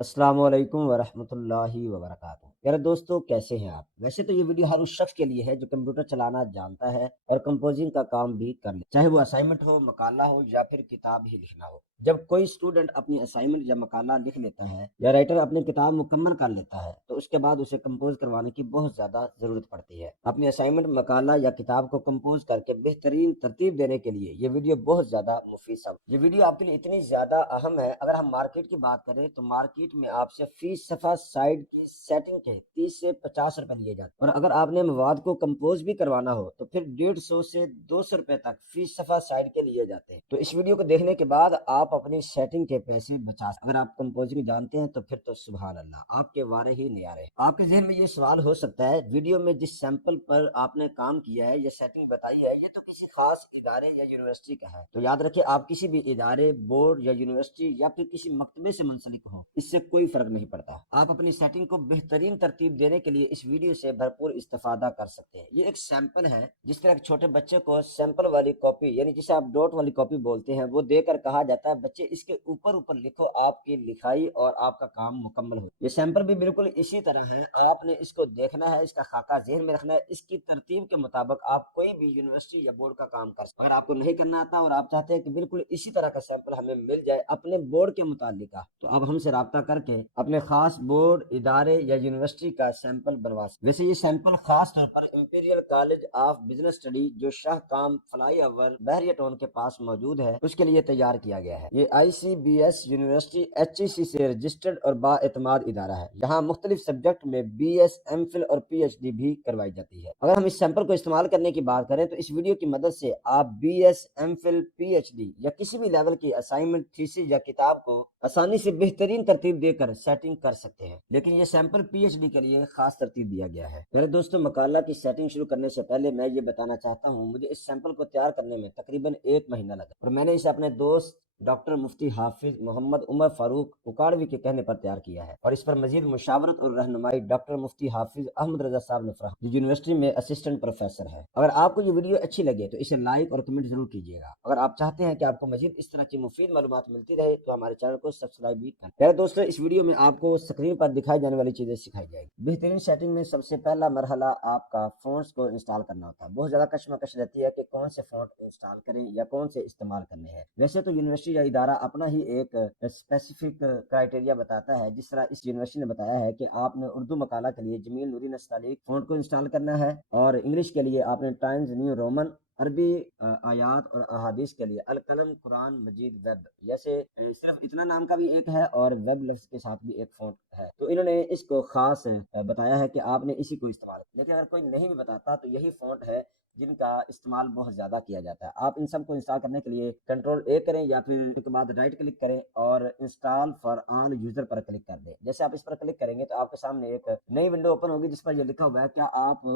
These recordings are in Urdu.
السلام علیکم ورحمۃ اللہ وبرکاتہ۔ میرے دوستو، کیسے ہیں آپ؟ ویسے تو یہ ویڈیو ہر اس شخص کے لیے ہے جو کمپیوٹر چلانا جانتا ہے اور کمپوزنگ کا کام بھی کر لے، چاہے وہ اسائنمنٹ ہو، مقالہ ہو یا پھر کتاب ہی لکھنا ہو۔ جب کوئی اسٹوڈنٹ اپنی اسائنمنٹ یا مقالہ لکھ لیتا ہے یا رائٹر اپنی کتاب مکمل کر لیتا ہے تو اس کے بعد اسے کمپوز کروانے کی بہت زیادہ ضرورت پڑتی ہے۔ اپنی اسائنمنٹ، مقالہ یا کتاب کو کمپوز کر کے بہترین ترتیب دینے کے لیے یہ ویڈیو بہت زیادہ مفید ثابت۔ یہ ویڈیو آپ کے لیے اتنی زیادہ اہم ہے، اگر ہم مارکیٹ کی بات کریں تو مارکیٹ میں آپ سے فی صفحہ سائٹ کی سیٹنگ کے 30 سے 50 روپے لیے جاتے ہیں، اور اگر آپ نے مواد کو کمپوز بھی کروانا ہو تو پھر 150 سے 200 روپے تک فی صفحہ سائٹ کے لیے جاتے ہیں۔ تو اس ویڈیو کو دیکھنے کے بعد آپ اپنی سیٹنگ کے پیسے بچا سکتے ہیں۔ اگر آپ کمپوزنگ جانتے ہیں تو پھر تو سبحان اللہ، آپ کے وارے ہی نیارے ہیں۔ آپ کے ذہن میں یہ سوال ہو سکتا ہے، ویڈیو میں جس سیمپل پر آپ نے کام کیا ہے، یہ سیٹنگ بتائی ہے، یہ تو کسی خاص ادارے یا یونیورسٹی کا ہے۔ تو یاد رکھیں، آپ کسی بھی ادارے، بورڈ یا یونیورسٹی یا پھر کسی مکتبے سے منسلک ہو، اس سے کوئی فرق نہیں پڑتا۔ آپ اپنی سیٹنگ کو بہترین ترتیب دینے کے لیے اس ویڈیو سے بھرپور استفادہ کر سکتے ہیں۔ یہ ایک سیمپل ہے، جس طرح ایک چھوٹے بچے کو سیمپل والی کاپی، یعنی جسے آپ ڈاٹ والی کاپی بولتے ہیں، وہ دے کر کہا جاتا ہے بچے اس کے اوپر لکھو، آپ کی لکھائی اور آپ کا کام مکمل ہو۔ یہ سیمپل بھی بالکل اسی طرح ہے، آپ نے اس کو دیکھنا ہے، اس کا خاکہ ذہن میں رکھنا ہے، اس کی ترتیب کے مطابق آپ کوئی بھی یونیورسٹی یا بورڈ کا کام کر سکتے ہیں۔ اگر آپ کو نہیں کرنا آتا اور آپ چاہتے ہیں کہ بالکل اسی طرح کا سیمپل ہمیں مل جائے اپنے بورڈ کے متعلق، تو اب ہم سے رابطہ کر کے اپنے خاص بورڈ، ادارے یا یونیورسٹی کا سیمپل بنوا سکتے ہیں۔ ویسے یہ سیمپل خاص طور پر Imperial College of Business study, جو Shah Kam flyover Bahria town کے پاس موجود ہے، اس کے لیے تیار کیا گیا ہے۔ یہ ICBS یونیورسٹی HEC سے رجسٹرڈ اور با اعتماد ادارہ ہے۔ یہاں مختلف سبجیکٹ میں BS، MPhil اور PhD بھی کروائی جاتی ہے۔ اگر ہم اس سیمپل کو استعمال کرنے کی بات کریں تو اس ویڈیو کی مدد سے آپ BS، MPhil، PhD یا کسی بھی لیول کی اسائنمنٹ، تھیسس یا کتاب کو آسانی سے بہترین ترتیب دے کر سیٹنگ کر سکتے ہیں، لیکن یہ سیمپل PhD کے لیے خاص ترتیب دیا گیا ہے۔ میرے دوستوں، مقالہ کی سیٹنگ شروع کرنے سے پہلے میں یہ بتانا چاہتا ہوں، مجھے اس سیمپل کو تیار کرنے میں تقریباً 1 مہینہ لگا، اور میں نے اسے اپنے دوست ڈاکٹر مفتی حافظ محمد عمر فاروق اکاڑوی کے کہنے پر تیار کیا ہے، اور اس پر مزید مشاورت اور رہنمائی ڈاکٹر مفتی حافظ احمد رضا صاحب نے فراہم، جو یونیورسٹی میں اسسٹنٹ پروفیسر ہے۔ اگر آپ کو یہ ویڈیو اچھی لگے تو اسے لائک اور کمنٹ ضرور کیجیے گا۔ اگر آپ چاہتے ہیں کہ آپ کو مزید اس طرح کی مفید معلومات ملتی رہے تو ہمارے چینل کو سبسکرائب بھی کریں۔ میرے دوستو، اس ویڈیو میں آپ کو اسکرین پر دکھائی جانے والی چیزیں سکھائی جائیں گی۔ بہترین سیٹنگ میں سب سے پہلا مرحلہ آپ کا فونٹس کو انسٹال کرنا ہوتا ہے۔ بہت زیادہ کشمکش رہتی ہے کہ کون سے فونٹ انسٹال کریں یا کون سے استعمال کرنے ہیں۔ ویسے تو یونیورسٹی یا ادارہ اپنا ہی ایک اسپیسیفک کرائٹیریا بتاتا ہے، جس طرح اس یونیورسٹی نے بتایا ہے کہ آپ نے اردو مقالہ کے لیے جمیل نوری نستعلیق فونٹ کو انسٹال کرنا ہے، اور انگلش کے لیے آپ نے ٹائمز نیو رومن، عربی آیات اور احادیث کے لیے القلم قرآن مجید ویب، جیسے صرف اتنا نام کا بھی ایک ہے اور ویب لفظ کے ساتھ بھی ایک فونٹ ہے، تو انہوں نے اس کو خاص بتایا ہے کہ آپ نے اسی کو استعمال کرنا۔ لیکن اگر کوئی نہیں بھی بتاتا تو یہی فونٹ ہے جن کا استعمال بہت زیادہ کیا جاتا ہے۔ آپ ان سب کو انسٹال کرنے کے لیے Ctrl+A کریں، یا پھر اس کے بعد رائٹ کلک کریں اور install for all user per click کر دیں۔ جیسے آپ اس پر کلک کریں گے تو آپ کے سامنے ایک نئی ونڈو اوپن ہوگی جس پر یہ لکھا ہوا ہے کیا آپ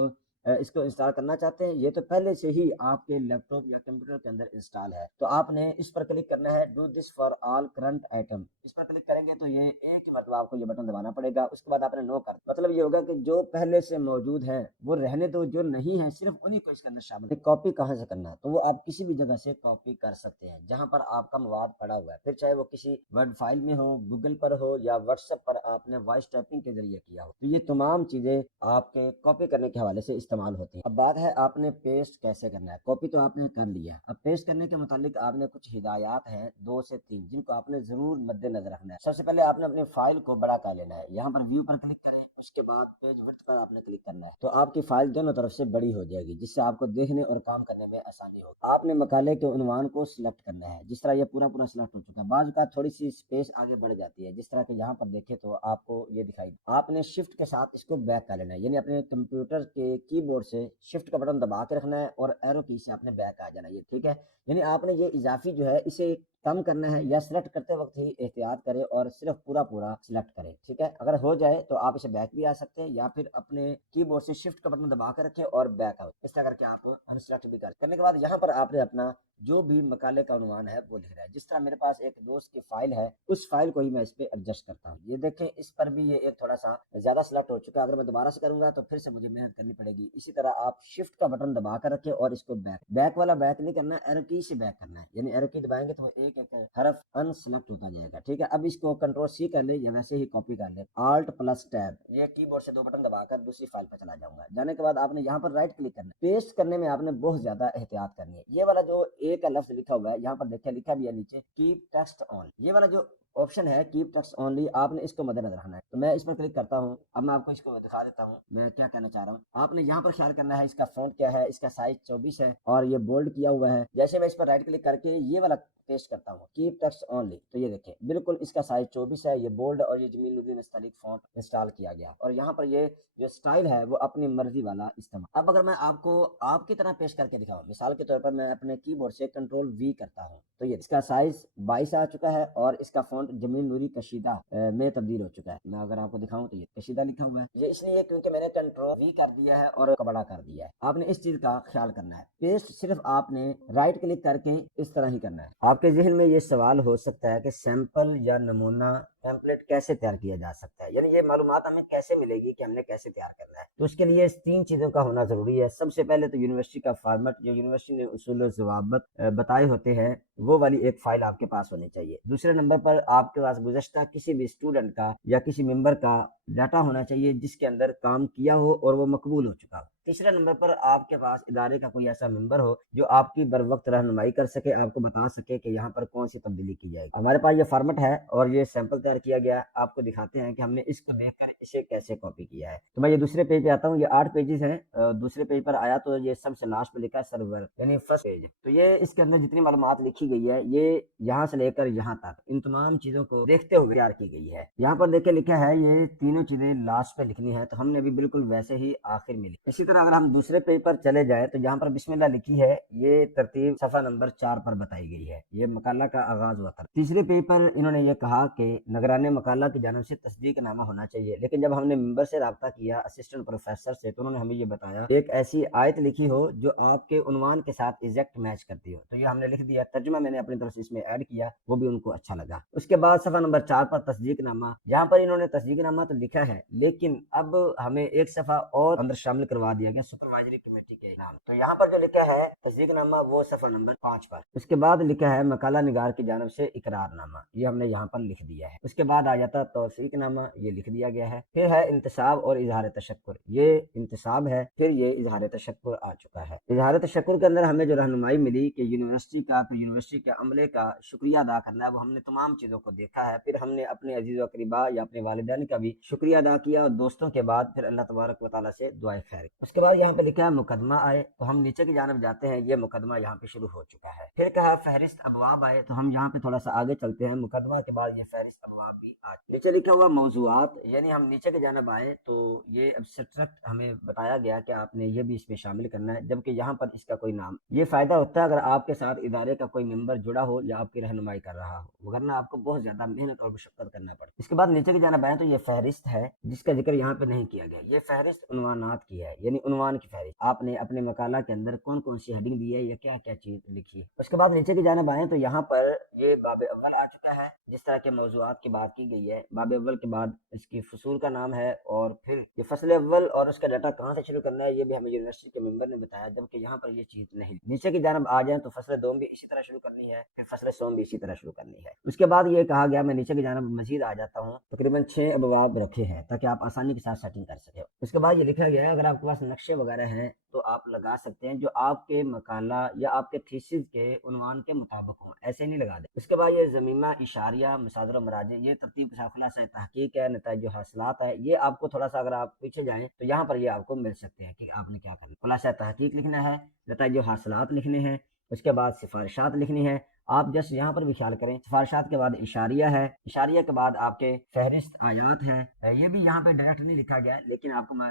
اس کو انسٹال کرنا چاہتے ہیں۔ یہ تو پہلے سے ہی آپ کے لیپ ٹاپ یا کمپیوٹر کے اندر انسٹال ہے، تو آپ نے اس پر کلک کرنا ہے، do this for all current item. اس پر کلک کریں گے تو یہ ایک ہی مرتبہ آپ کو یہ بٹن دبانا پڑے گا، اس کے بعد آپ نے نو کر، مطلب یہ ہوگا کہ جو پہلے سے موجود ہے وہ رہنے دو، جو نہیں ہے صرف انہی کو اس کے اندر شامل ہے۔ کاپی کہاں سے کرنا ہے، تو وہ آپ کسی بھی جگہ سے کاپی کر سکتے ہیں جہاں پر آپ کا مواد پڑا ہوا ہے، پھر چاہے وہ کسی ورڈ فائل میں ہو، گوگل پر ہو، یا واٹس ایپ پر آپ نے وائس ٹائپنگ کے ذریعے کیا ہو، تو یہ تمام چیزیں آپ کے کاپی کرنے کے حوالے سے استعمال ہوتی ہیں۔ اب بات ہے آپ نے پیسٹ کیسے کرنا ہے۔ کاپی تو آپ نے کر لیا، اب پیسٹ کرنے کے متعلق آپ نے کچھ ہدایات ہیں 2 سے 3 جن کو آپ نے ضرور مد نظر رکھنا ہے۔ سب سے پہلے آپ نے اپنی فائل کو بڑا کر لینا ہے، یہاں پر ویو پر کلک کریں، اس کے بعد پیج وڈتھ پر آپ نے کلک کرنا ہے، تو آپ کی فائل دونوں طرف سے بڑی ہو جائے گی، جس سے آپ کو دیکھنے اور کام کرنے میں آسانی ہوگی۔ آپ نے مقالے کے عنوان کو سلیکٹ کرنا ہے، جس طرح یہ پورا سلیکٹ ہو چکا ہے، بعض کا تھوڑی سی اسپیس آگے بڑھ جاتی ہے، جس طرح کہ یہاں پر دیکھیں تو آپ کو یہ دکھائی آپ نے شفٹ کے ساتھ اس کو بیک کر لینا ہے، یعنی اپنے کمپیوٹر کے کی بورڈ سے شفٹ کا بٹن دبا کے رکھنا ہے اور ایرو کی سے آپ نے بیک آ جانا ہے، یہ ٹھیک ہے۔ یعنی آپ نے یہ اضافی جو ہے اسے کم کرنا ہے، یا سلیکٹ کرتے وقت ہی احتیاط کرے اور صرف پورا سلیکٹ کرے، ٹھیک ہے۔ اگر ہو جائے تو آپ اسے بیک بھی آ سکتے ہیں، یا پھر اپنے کی بورڈ سے شفٹ کا بٹن دبا کر رکھے اور بیک آؤٹ، اس طرح کر کے آپ ان سلیکٹ بھی کرنے کے بعد یہاں پر آپ نے اپنا جو بھی مقالے کا عنوان ہے وہ لکھ رہا ہے۔ جس طرح میرے پاس ایک دوست کی فائل ہے، اس فائل کو ہی میں اس پہ ایڈجسٹ کرتا ہوں۔ یہ دیکھیں اس پر بھی یہ ایک تھوڑا سا زیادہ سلیکٹ ہو چکا ہے، اگر میں دوبارہ سے کروں گا تو پھر سے مجھے محنت کرنی پڑے گی۔ اسی طرح آپ شفٹ کا بٹن دبا کر رکھیں اور اس کو بیک والا بیک نہیں کرنا، ایرو کی سے بیک کرنا ہے، یعنی ایرو کی دبائیں گے تو ایک ایک حرف ان سلیکٹ ہوتا جائے گا، ٹھیک ہے۔ اب اس کو کنٹرول سی کر لیں یا ویسے ہی کاپی کر لیں، آلٹ پلس ٹیب، یہ کی بورڈ سے 2 بٹن دبا کر دوسری فائل پہ چلا جاؤں گا۔ جانے کے بعد آپ نے یہاں پر رائٹ کلک کرنا ہے، پیسٹ کرنے میں آپ نے بہت زیادہ احتیاط کرنی ہے۔ یہ والا جو اے کا لفظ لکھا ہوا ہے یہاں پر دیکھیں، لکھا بھی ہے نیچے کیپ ٹیکسٹ آن، یہ والا جو آپشن ہے کیپ ٹیکسٹ اونلی، آپ نے اس کو مد نظر رکھنا ہے۔ تو میں اس پر کلک کرتا ہوں، اب میں آپ کو اس کو دکھا دیتا ہوں میں کیا کہنا چاہ رہا ہوں۔ آپ نے یہاں پر خیال کرنا ہے اس کا فونٹ کیا ہے، اس کا سائز 24 ہے اور یہ بولڈ کیا ہوا ہے۔ جیسے میں اس پر رائٹ کلک کر کے یہ والا پیسٹ کرتا ہوں کیپ ٹیکسٹ اونلی، تو یہ دیکھیں بالکل اس کا سائز 24 ہے، یہ بولڈ اور یہ جمیل نبی مستعلق فونٹ انسٹال کیا گیا، اور یہاں پر یہ جو سٹائل ہے وہ اپنی مرضی والا استعمال۔ اب اگر میں آپ کو آپ کی طرح پیش کر کے دکھاؤں، مثال کے طور پر میں اپنے کی بورڈ سے کنٹرول وی کرتا ہوں، تو یہ اس کا سائز 22 آ چکا ہے اور اس کا فونٹ جمیل نوری کشیدہ میں تبدیل ہو چکا ہے۔ میں اگر آپ کو دکھاؤں تو یہ کشیدہ لکھا ہوا ہے، یہ اس لیے کیونکہ میں نے کنٹرول وی کر دیا ہے اور بڑا کر دیا ہے۔ آپ نے اس چیز کا خیال کرنا ہے، پیسٹ صرف آپ نے رائٹ کلک کر کے اس طرح ہی کرنا ہے۔ آپ کے ذہن میں یہ سوال ہو سکتا ہے کہ سیمپل یا نمونہ ٹیمپلیٹ کیسے تیار کیا جا سکتا ہے، یعنی یہ معلومات ہمیں کیسے ملے گی کہ ہم نے کیسے تیار کرنا ہے۔ تو اس کے لیے 3 چیزوں کا ہونا ضروری ہے۔ سب سے پہلے تو یونیورسٹی کا فارمیٹ، جو یونیورسٹی نے اصول و ضوابط بتائے ہوتے ہیں، وہ والی ایک فائل آپ کے پاس ہونی چاہیے۔ دوسرے نمبر پر آپ کے پاس گزشتہ کسی بھی اسٹوڈنٹ کا یا کسی ممبر کا ڈاٹا ہونا چاہیے جس کے اندر کام کیا ہو اور وہ مقبول ہو چکا ہو۔ تیسرے نمبر پر آپ کے پاس ادارے کا کوئی ایسا ممبر ہو جو آپ کی بر وقت رہنمائی کر سکے، آپ کو بتا سکے کہ یہاں پر کون سی تبدیلی کی جائے گی۔ ہمارے پاس یہ فارمیٹ ہے اور یہ سیمپل تیار کیا گیا، آپ کو دکھاتے ہیں کہ ہم نے اس کو دیکھ کر اسے کیسے کاپی کیا ہے۔ تو میں یہ دوسرے پیج پہ آتا ہوں، یہ 8 پیجز ہیں، دوسرے پیج پر آیا تو یہ سب سے لاسٹ پہ لکھا ہے سرور، یعنی فرسٹ پیج۔ تو یہ اس کے اندر جتنی معلومات لکھی گئی ہے یہ یہاں سے لے کر یہاں تک ان تمام چیزوں کو دیکھتے ہوئے تیار کی گئی ہے۔ یہاں پر دیکھیں لکھا ہے یہ تینوں چیزیں لاسٹ پہ لکھنی ہے، تو ہم نے بھی بالکل ویسے ہی آخر میں لکھی۔ اسی طرح اگر ہم دوسرے پیج پر چلے جائیں تو جہاں پر بسم اللہ لکھی ہے یہ ترتیب صفحہ نمبر 4 پر بتائی گئی ہے، یہ مقالہ کا آغاز ہوا تھا۔ تیسرے پیج پر انہوں نے یہ کہا کہ نگران مقالہ کی جانب سے تصدیق نامہ ہونا چاہیے، لیکن جب ہم نے ممبر سے رابطہ کیا اسسٹنٹ پروفیسر سے تو انہوں نے ہمیں یہ بتایا ایک ایسی آیت لکھی ہو جو آپ کے عنوان کے ساتھ ایگزیکٹ میچ کرتی ہو، تو یہ ہم نے لکھ دیا، ترجمہ میں نے اپنی طرف سے اس میں ایڈ کیا، وہ بھی ان کو اچھا لگا۔ اس کے بعد صفحہ نمبر 4 پر تصدیق نامہ، جہاں پر انہوں نے تصدیق نامہ تو لکھا ہے لیکن اب ہمیں ایک صفحہ اور اندر شامل کروا دیا گیا سپروائزری کمیٹی کے نام، تو یہاں پر جو لکھا ہے تصدیق نامہ وہ صفحہ نمبر 5 پر۔ اس کے بعد لکھا ہے مقالہ نگار کی جانب سے اقرار نامہ، یہ ہم نے یہاں پر لکھ دیا ہے۔ اس کے بعد آ جاتا توثیق نامہ، یہ لکھ دیا گیا ہے۔ پھر ہے انتصاب اور اظہار تشکر، یہ انتصاب ہے، پھر یہ اظہار تشکر آ چکا ہے۔ اظہار تشکر کے اندر ہمیں جو رہنمائی ملی کہ یونیورسٹی کا پھر یونیورسٹی کے عملے کا شکریہ ادا کرنا ہے، وہ ہم نے تمام چیزوں کو دیکھا ہے۔ پھر ہم نے اپنے عزیز و اقربا یا اپنے والدین کا بھی شکریہ ادا کیا، اور دوستوں کے بعد پھر اللہ تبارک و تعالیٰ سے دعائیں خیر۔ اس کے بعد یہاں پہ لکھا ہے مقدمہ آئے، تو ہم نیچے کی جانب جاتے ہیں، یہ مقدمہ یہاں پہ شروع ہو چکا ہے۔ پھر کہا فہرست ابواب آئے، تو ہم یہاں پہ تھوڑا سا آگے چلتے ہیں، مقدمہ کے بعد یہ فہرست ابواب بھی آ نیچے لکھا ہوا موضوعات، یعنی ہم نیچے کی جانب آئے تو یہ ابسٹریکٹ ہمیں بتایا گیا کہ آپ نے یہ بھی اس میں شامل کرنا ہے، جبکہ یہاں پر اس کا کوئی نام، یہ فائدہ ہوتا ہے اگر آپ کے ساتھ ادارے کا کوئی ممبر جڑا ہو یا آپ کی رہنمائی کر رہا ہو، ورنہ آپ کو بہت زیادہ محنت اور مشقت کرنا پڑتا ہے۔ اس کے بعد نیچے کی جانب آئے تو یہ فہرست ہے جس کا ذکر یہاں پہ نہیں کیا گیا، یہ فہرست عنوانات کی ہے، یعنی عنوان کی فہرست، آپ نے اپنے مقالہ کے اندر کون کون سی ہیڈنگ دی ہے یا کیا کیا چیز لکھی ہے۔ اس کے بعد نیچے کی جانب آئے تو یہاں پر یہ باب اول آ چکا ہے، جس طرح کے موضوعات کی بات کی گئی ہے۔ باب اول کے بعد اس کی فصول کا نام ہے، اور پھر یہ فصل اول اور اس کا ڈاٹا کہاں سے شروع کرنا ہے یہ بھی ہمیں یونیورسٹی کے ممبر نے بتایا، جبکہ یہاں پر یہ چیز نہیں۔ نیچے کی جانب آ جائیں تو فصل دوم بھی اسی طرح شروع کرنی ہے، پھر فصل سوم بھی اسی طرح شروع کرنی ہے۔ اس کے بعد یہ کہا گیا، میں نیچے کی جانب مزید آ جاتا ہوں، تقریباً 6 ابواب رکھے ہیں تاکہ آپ آسانی کے ساتھ سیٹنگ کر سکیں۔ اس کے بعد یہ لکھا گیا ہے اگر آپ کے پاس نقشے وغیرہ ہیں تو آپ لگا سکتے ہیں جو آپ کے مقالہ یا آپ کے تھیسس کے عنوان کے مطابق ہوں، ایسے نہیں لگا دیں۔ اس کے بعد یہ ضمیمہ، اشاریہ، مصادر و مراجع، یہ ترتیب کے ساتھ خلاصہ تحقیق ہے، نتائج و حاصلات ہے، یہ آپ کو تھوڑا سا اگر آپ پیچھے جائیں تو یہاں پر یہ آپ کو مل سکتے ہیں کہ آپ نے کیا کرنا۔ خلاصہ تحقیق لکھنا ہے، نتائج و حاصلات لکھنے ہیں، اس کے بعد سفارشات لکھنی ہے۔ آپ جس یہاں پر بھی خیال کریں، سفارشات کے بعد اشاریہ ہے، اشاریہ کے بعد آپ کے فہرست آیات ہے، یہ بھی یہاں پہ ڈائریکٹ نہیں لکھا گیا ہے لیکن آپ کو میں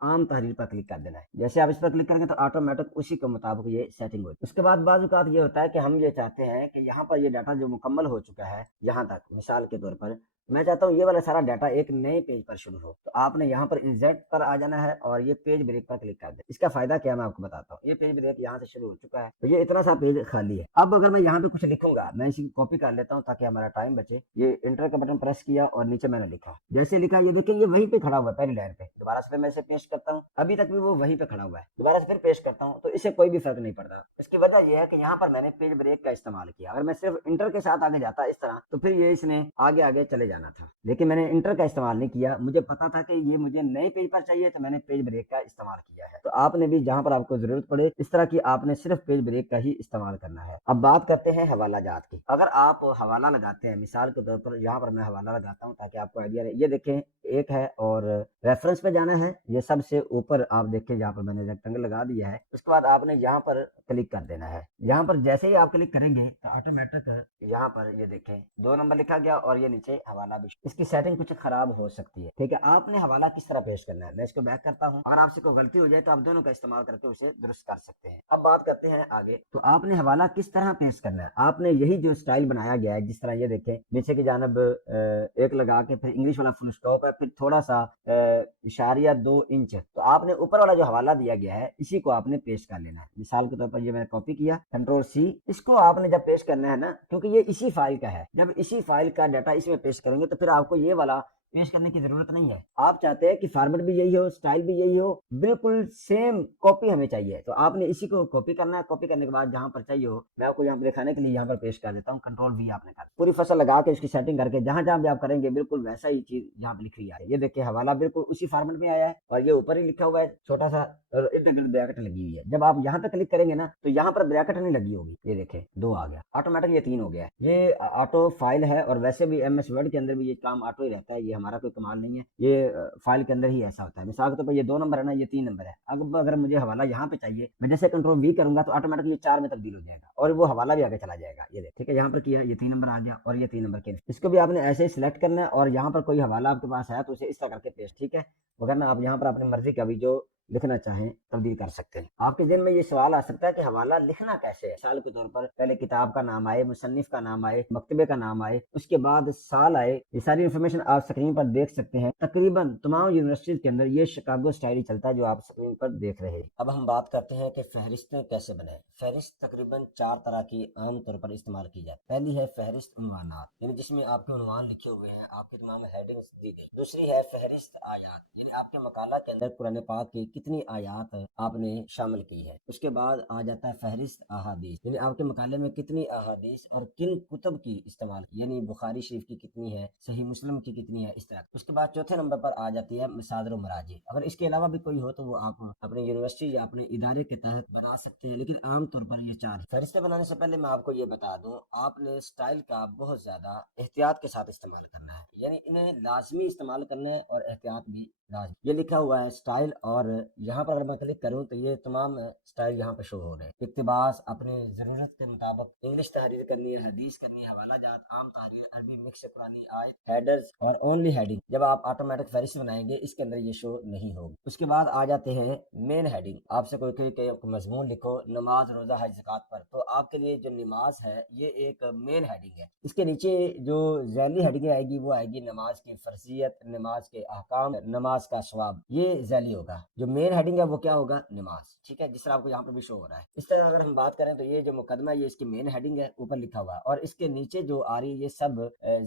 عام تحریر پر کلک کر دینا ہے. جیسے آپ اس پر کلک کریں گے تو آٹومیٹک اسی کے مطابق یہ سیٹنگ ہوتی ہے. اس کے بعد بعض اوقات یہ ہوتا ہے کہ ہم یہ چاہتے ہیں کہ یہاں پر یہ ڈاٹا جو مکمل ہو چکا ہے یہاں تک، مثال کے طور پر میں چاہتا ہوں یہ والا سارا ڈاٹا ایک نئے پیج پر شروع ہو، تو آپ نے یہاں پر انسرٹ پر آ جانا ہے اور یہ پیج بریک پر کلک کر دیں. اس کا فائدہ کیا میں آپ کو بتاتا ہوں. یہ پیج بریک یہاں سے شروع ہو چکا ہے تو یہ اتنا سا پیج خالی ہے. اب اگر میں یہاں پہ کچھ لکھوں گا، میں اسی کو کاپی کر لیتا ہوں تاکہ ہمارا ٹائم بچے. یہ انٹر کا بٹن پریس کیا اور نیچے میں نے لکھا، جیسے لکھا یہ دیکھیں یہ وہیں پہ کھڑا ہوا ہے پہلی لائن پہ. دوبارہ سے میں اسے پیسٹ کرتا ہوں، ابھی تک بھی وہ وہیں پہ کھڑا ہوا ہے. دوبارہ سے پھر پیسٹ کرتا ہوں تو اس سے کوئی بھی فرق نہیں پڑتا. اس کی وجہ یہ ہے کہ یہاں پر میں نے پیج بریک کا استعمال کیا. اگر میں صرف انٹر کے ساتھ آگے جاتا اس طرح تو پھر یہ اس نے آگے آگے چلے جانا تھا، لیکن میں نے انٹر کا استعمال نہیں کیا. مجھے پتا تھا کہ یہ مجھے نئے پیج پر چاہیے تو میں نے پیج بریک کا استعمال کیا ہے. تو آپ نے بھی جہاں پر آپ کو ضرورت پڑے اس طرح کی آپ نے صرف پیج بریک کا ہی استعمال کرنا ہے. اب بات کرتے ہیں حوالہ جات کی. اگر آپ حوالہ لگاتے ہیں، مثال کے طور پر یہاں پر میں حوالہ لگاتا ہوں تاکہ آپ کو آئیڈیا رہے. یہ دیکھیں ایک ہے اور ریفرنس پہ جانا ہے، یہ سب سے اوپر آپ دیکھیں جہاں پر میں نے ریکٹینگل لگا دیا ہے. اس کے بعد آپ نے یہاں پر کلک کر دینا ہے. یہاں پر جیسے ہی آپ کلک کریں گے تو آٹومیٹک یہاں پر یہ دیکھیں 2 نمبر لکھا گیا اور یہ نیچے حوالہ بھی. اس کی سیٹنگ کچھ خراب ہو سکتی ہے، ٹھیک ہے. آپ نے حوالہ کس طرح پیش کرنا ہے میں اس کو بیک کرتا ہوں. اگر آپ سے کوئی غلطی ہو جائے تو آپ دونوں کا استعمال کر کے اسے درست کر سکتے ہیں. اب بات کرتے ہیں آگے. تو آپ نے حوالہ کس طرح پیش کرنا ہے. آپ نے یہی جو اسٹائل بنایا گیا ہے، جس طرح یہ دیکھیں نیچے کی جانب ایک لگا کے پھر انگلش والا فل اسٹاپ ہے، پھر تھوڑا سا اشاریہ 2 انچ، تو آپ نے اوپر والا جو حوالہ دیا گیا ہے اسی کو آپ نے پیش کر لینا ہے. مثال کے طور پر یہ میں نے کاپی کیا، کنٹرول سی. اس کو آپ نے جب پیش کرنا ہے نا، کیونکہ یہ اسی فائل کا ہے، جب اسی فائل کا ڈاٹا اس میں پیش کریں گے تو پھر آپ کو یہ والا پیش کرنے کی ضرورت نہیں ہے. آپ چاہتے ہیں کہ فارمیٹ بھی یہی ہو، سٹائل بھی یہی ہو، بالکل سیم کاپی ہمیں چاہیے. تو آپ نے اسی کو کاپی کرنا ہے. کاپی کرنے کے بعد جہاں پر چاہیے ہو میں آپ کو یہاں پر دکھانے کے لیے یہاں پر پیش کر دیتا ہوں. کنٹرول وی آپ نے کر پوری فصل لگا کے اس کی سیٹنگ کر کے جہاں جہاں بھی آپ کریں گے بالکل ویسا ہی چیز یہاں پہ لکھ رہی ہے. یہ دیکھیں حوالہ بالکل اسی فارمیٹ میں آیا ہے اور یہ اوپر ہی لکھا ہوا ہے چھوٹا سا بریکٹ لگی ہوئی ہے. جب آپ یہاں پہ کلک کریں گے نا تو یہاں پر بریکٹ نہیں لگی ہوگی. یہ دیکھیں 2 آ گیا آٹومیٹک، یہ 3 ہو گیا. یہ آٹو فائل ہے اور ویسے بھی ایم ایس ورڈ کے اندر بھی یہ کام آٹو ہی رہتا ہے. یہ ہمارا کوئی کمال نہیں ہے، یہ فائل کے اندر ہی ایسا ہوتا ہے. مثال کے طور پر یہ 2 نمبر ہے نا، یہ 3 نمبر ہے. اب اگر مجھے حوالہ یہاں پہ چاہیے، میں جیسے کنٹرول وی کروں گا تو آٹومیٹک یہ 4 میں تبدیل ہو جائے گا اور وہ حوالہ بھی آگے چلا جائے گا. یہ ٹھیک ہے، یہاں پر کیا یہ 3 نمبر آ گیا اور یہ 3 نمبر کے اس کو بھی آپ نے ایسے ہی سلیکٹ کرنا ہے اور یہاں پر کوئی حوالہ آپ کے پاس ہے تو اسے اس طرح کر کے پیسٹ، ٹھیک ہے. وغیرہ آپ یہاں پر اپنی مرضی کا بھی جو لکھنا چاہیں تبدیل کر سکتے ہیں. آپ کے ذہن میں یہ سوال آ سکتا ہے کہ حوالہ لکھنا کیسے ہے. مثال کے طور پر پہلے کتاب کا نام آئے، مصنف کا نام آئے، مکتبے کا نام آئے، اس کے بعد سال آئے. یہ ساری انفارمیشن آپ اسکرین پر دیکھ سکتے ہیں. تقریباً تمام یونیورسٹیز کے اندر یہ شکاگو اسٹائل ہی چلتا ہے جو آپ اسکرین پر دیکھ رہے ہیں. اب ہم بات کرتے ہیں کہ فہرستیں کیسے بنائیں. فہرست تقریباً 4 طرح کی عام طور پر استعمال کی جاتی ہے. پہلی ہے فہرست عنوانات، یعنی جس میں آپ کے عنوان لکھے ہوئے ہیں، آپ کے تمام ہیڈنگز دی گئی. دوسری ہے فہرست آیات، یعنی آپ کے مقالہ کے اندر قرآن پاک کی کتنی آیات آپ نے شامل کی ہے. اس کے بعد آ جاتا ہے فہرست احادیث، یعنی آپ کے مقالے میں کتنی احادیث اور کن کتب کی استعمال کی، یعنی بخاری شریف کی کتنی ہے، صحیح مسلم کی کتنی ہے، اس طرح. اس کے بعد چوتھے نمبر پر آ جاتی ہے مصادر و مراجع. اگر اس کے علاوہ بھی کوئی ہو تو وہ آپ اپنے یونیورسٹی یا اپنے ادارے کے تحت بنا سکتے ہیں، لیکن عام طور پر یہ 4 فہرستیں بنانے سے پہلے میں آپ کو یہ بتا دوں، آپ نے اسٹائل کا بہت زیادہ احتیاط کے ساتھ استعمال کرنا ہے. یعنی انہیں لازمی استعمال کرنا ہے اور احتیاط بھی لازمی. یہ لکھا ہوا ہے اسٹائل اور یہاں پر اگر میں کلک کروں تو یہ تمام اسٹائل یہاں پہ شو ہو رہے ہیں. اقتباس، اپنے ضرورت کے مطابق انگلش تحریر کرنی ہے، حدیث کرنی ہے، حوالہ جات، عام تحریر، عربی مکس قرآنی آیت، ہیڈرز اور اونلی ہیڈنگ. جب آپ آٹومیٹک فہرست بنائیں گے اس کے اندر یہ شو نہیں ہوگی. اس کے بعد آ جاتے ہیں مین ہیڈنگ. آپ سے کوئی کہ مضمون لکھو نماز، روزہ، حج، زکات پر، تو آپ کے لیے جو نماز ہے یہ ایک مین ہیڈنگ ہے. اس کے نیچے جو ذیلی ہیڈنگ آئے گی وہ آئے گی نماز کی فرضیت، نماز کے احکام، نماز کا ثواب. یہ ذیلی ہوگا. جو مین ہیڈنگ ہے وہ کیا ہوگا؟ نماز. ٹھیک ہے، جس طرح آپ کو یہاں پر بھی شو ہو رہا ہے. اس طرح اگر ہم بات کریں تو یہ جو مقدمہ ہے یہ اس کی مین ہیڈنگ ہے، اوپر لکھا ہوا ہے، اور اس کے نیچے جو آ رہی ہے یہ سب